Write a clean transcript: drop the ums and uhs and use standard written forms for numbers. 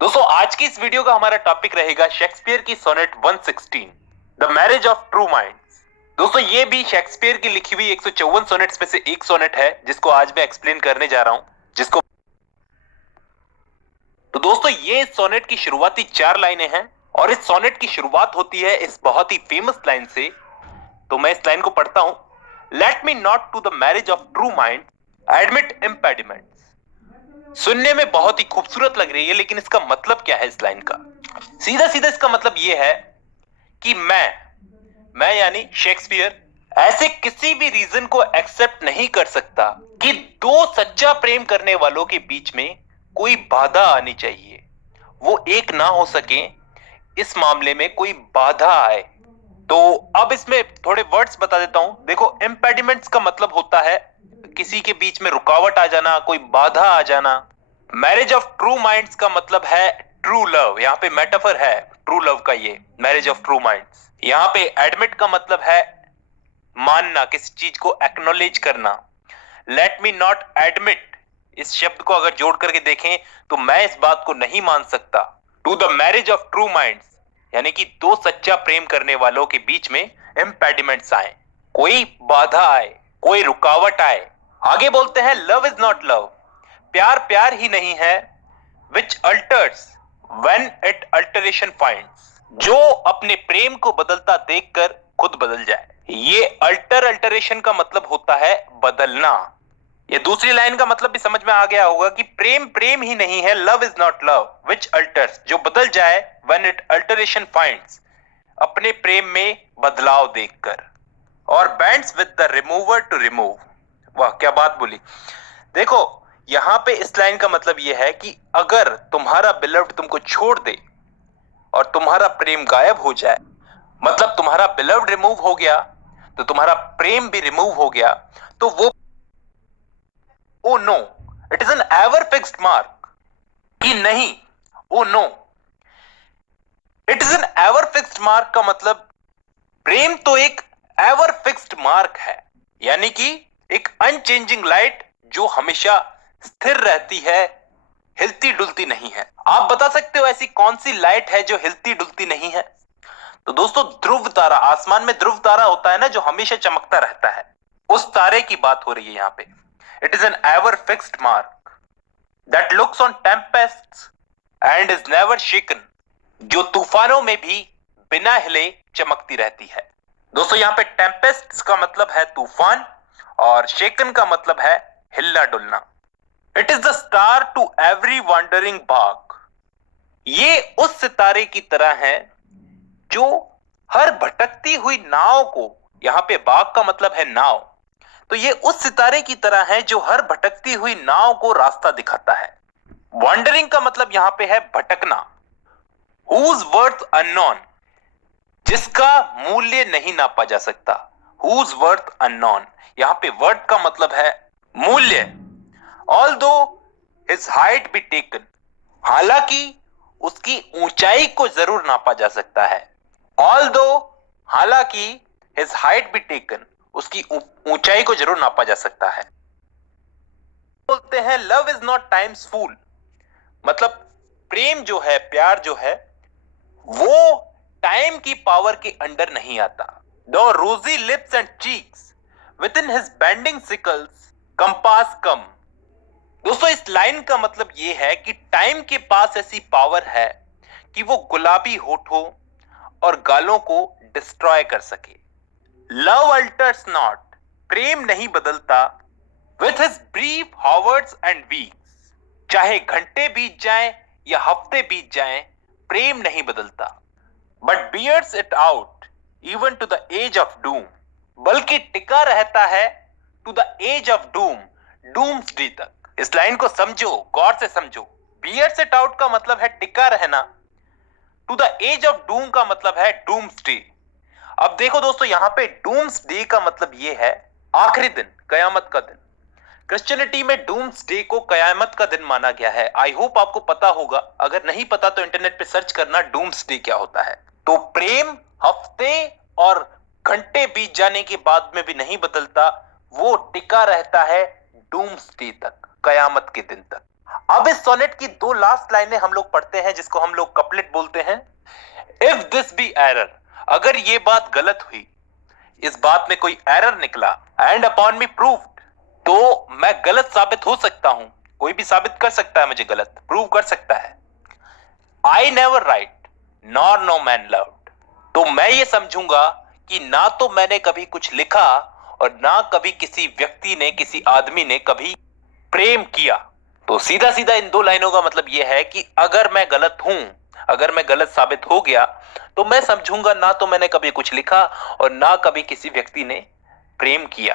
दोस्तों आज की इस वीडियो का हमारा टॉपिक रहेगा शेक्सपियर की sonnet 116 the marriage of true minds. दोस्तों ये भी शेक्सपियर की लिखी हुई 154 सोनेट्स में से एक सोनेट है जिसको आज मैं एक्सप्लेन करने जा रहा हूं। जिसको तो दोस्तों ये इस सोनेट की शुरुआती 4 लाइनें हैं और इस सोनेट की शुरुआत होती है इस बहुत ही फेमस लाइन से। तो मैं इस लाइन को पढ़ता हूं। Let me not to the marriage of true mind admit impediment. सुनने में बहुत ही खूबसूरत लग रही है लेकिन इसका मतलब क्या है इस लाइन का? सीधा सीधा इसका मतलब यह है कि मैं यानी शेक्सपियर ऐसे किसी भी रीजन को एक्सेप्ट नहीं कर सकता कि दो सच्चा प्रेम करने वालों के बीच में कोई बाधा आनी चाहिए, वो एक ना हो सके, इस मामले में कोई बाधा आए। तो अब इसमें थोड़े वर्ड्स बता देता हूं। देखो, इम्पेडिमेंट्स का मतलब होता है किसी के बीच में रुकावट आ जाना, कोई बाधा आ जाना। मैरिज ऑफ ट्रू माइंड्स का मतलब है ट्रू लव, यहाँ पे मेटाफर है ट्रू लव का, ये मैरिज ऑफ ट्रू माइंड्स। यहाँ पे एडमिट का मतलब है मानना, किसी चीज को एक्नॉलेज करना। लेट मी नॉट एडमिट, इस शब्द को अगर जोड़ करके देखें तो मैं इस बात को नहीं मान सकता। To the marriage of true minds यानी कि दो सच्चा प्रेम करने वालों के बीच में इम्पेडिमेंट्स आए, कोई बाधा आए, कोई रुकावट आए। आगे बोलते हैं लव इज नॉट लव, प्यार प्यार ही नहीं है, which alters when it alteration finds, जो अपने प्रेम को बदलता देखकर खुद बदल जाए। ये अल्टरेशन का मतलब होता है बदलना। ये दूसरी लाइन का मतलब भी समझ में आ गया होगा कि प्रेम प्रेम ही नहीं है, love is not love which altars, जो बदल जाए, व्हेन इट अल्टरेशन फाइंड्स, अपने प्रेम में बदलाव देखकर। Or bands with the remover to remove. वाह क्या बात बोली। देखो यहां पे इस लाइन का मतलब यह है कि अगर तुम्हारा बिलव्ड तुमको छोड़ दे और तुम्हारा प्रेम गायब हो जाए, मतलब तुम्हारा बिलव्ड रिमूव हो गया तो तुम्हारा प्रेम भी रिमूव हो गया, तो वो O no it is an ever fixed mark, कि नहीं, O no it is an ever fixed mark का मतलब प्रेम तो एक एवर फिक्स्ड मार्क है, यानी कि एक अनचेंजिंग लाइट जो हमेशा स्थिर रहती है, हिलती डुलती नहीं है। आप बता सकते हो ऐसी कौन सी लाइट है जो हिलती डुलती नहीं है? तो दोस्तों ध्रुव तारा, आसमान में ध्रुव तारा होता है ना जो हमेशा चमकता रहता है, उस तारे की बात हो रही है यहां पे। It is an ever fixed mark that looks on tempests and is never shaken, जो तूफानों में भी बिना हिले चमकती रहती है। दोस्तों यहाँ पे टेम्पेस्ट का मतलब है तूफान और शेकन का मतलब है हिलना डुलना। It is the star to every wandering bark, ये उस सितारे की तरह है जो हर भटकती हुई नाव को, यहां पे बाग का मतलब है नाव, तो ये उस सितारे की तरह है जो हर भटकती हुई नाव को रास्ता दिखाता है। वंडरिंग का मतलब यहां पे है भटकना। हुज वर्थ अननोन, जिसका मूल्य नहीं नापा जा सकता। हुज वर्थ अननोन, यहां पे वर्थ का मतलब है मूल्य। ऑल दो हिज हाइट बी टेकन, हालांकि उसकी ऊंचाई को जरूर नापा जा सकता है। ऑल दो, हालांकि, हिज हाइट बी टेकन, उसकी ऊंचाई को जरूर नापा जा सकता है। बोलते हैं लव इज नॉट टाइम्स फूल, मतलब प्रेम जो है, प्यार जो है, वो टाइम की पावर के अंडर नहीं आता। Though rosy lips and cheeks within his bending sickle's compass come. दोस्तों इस लाइन का मतलब यह है कि टाइम के पास ऐसी पावर है कि वो गुलाबी होठों और गालों को डिस्ट्रॉय कर सके। लव अल्टर्स नॉट, प्रेम नहीं बदलता, with his brief Howards and weeks, चाहे घंटे बीत जाएं या हफ्ते बीत जाएं, प्रेम नहीं बदलता। But bears it out even to the edge of doom, बल्कि टिका रहता है to the edge of doom, doomsday तक। इस लाइन को समझो, गौर से समझो। बियर्स इट आउट का मतलब है टिका रहना, to the edge of doom का मतलब है डूम्स डे। अब देखो दोस्तों यहां पे डूम्स डे का मतलब यह है आखिरी दिन, कयामत का दिन। क्रिश्चियनिटी में डूम्स डे को कयामत का दिन माना गया है। आई होप आपको पता होगा, अगर नहीं पता तो इंटरनेट पे सर्च करना डूम्स डे क्या होता है। तो प्रेम हफ्ते और घंटे बीत जाने के बाद में भी नहीं बदलता, वो टिका रहता है डूम्स डे तक, कयामत के दिन तक। अब इस सोनेट की दो लास्ट लाइनें हम लोग पढ़ते हैं, जिसको हम लोग कपलेट बोलते हैं। इफ दिस बी एरर, अगर ये बात गलत हुई, इस बात में कोई एरर निकला, एंड अपॉन मी प्रूव्ड, तो मैं गलत साबित हो सकता हूं, कोई भी साबित कर सकता है मुझे गलत, प्रूव कर सकता है। I never write nor no man loved, तो मैं ये समझूंगा कि ना तो मैंने कभी कुछ लिखा और ना कभी किसी व्यक्ति ने, किसी आदमी ने कभी प्रेम किया। तो सीधा सीधा इन दो लाइनों का मतलब यह है कि अगर मैं गलत हूं, अगर मैं गलत साबित हो गया, तो मैं समझूंगा ना तो मैंने कभी कुछ लिखा और ना कभी किसी व्यक्ति ने प्रेम किया।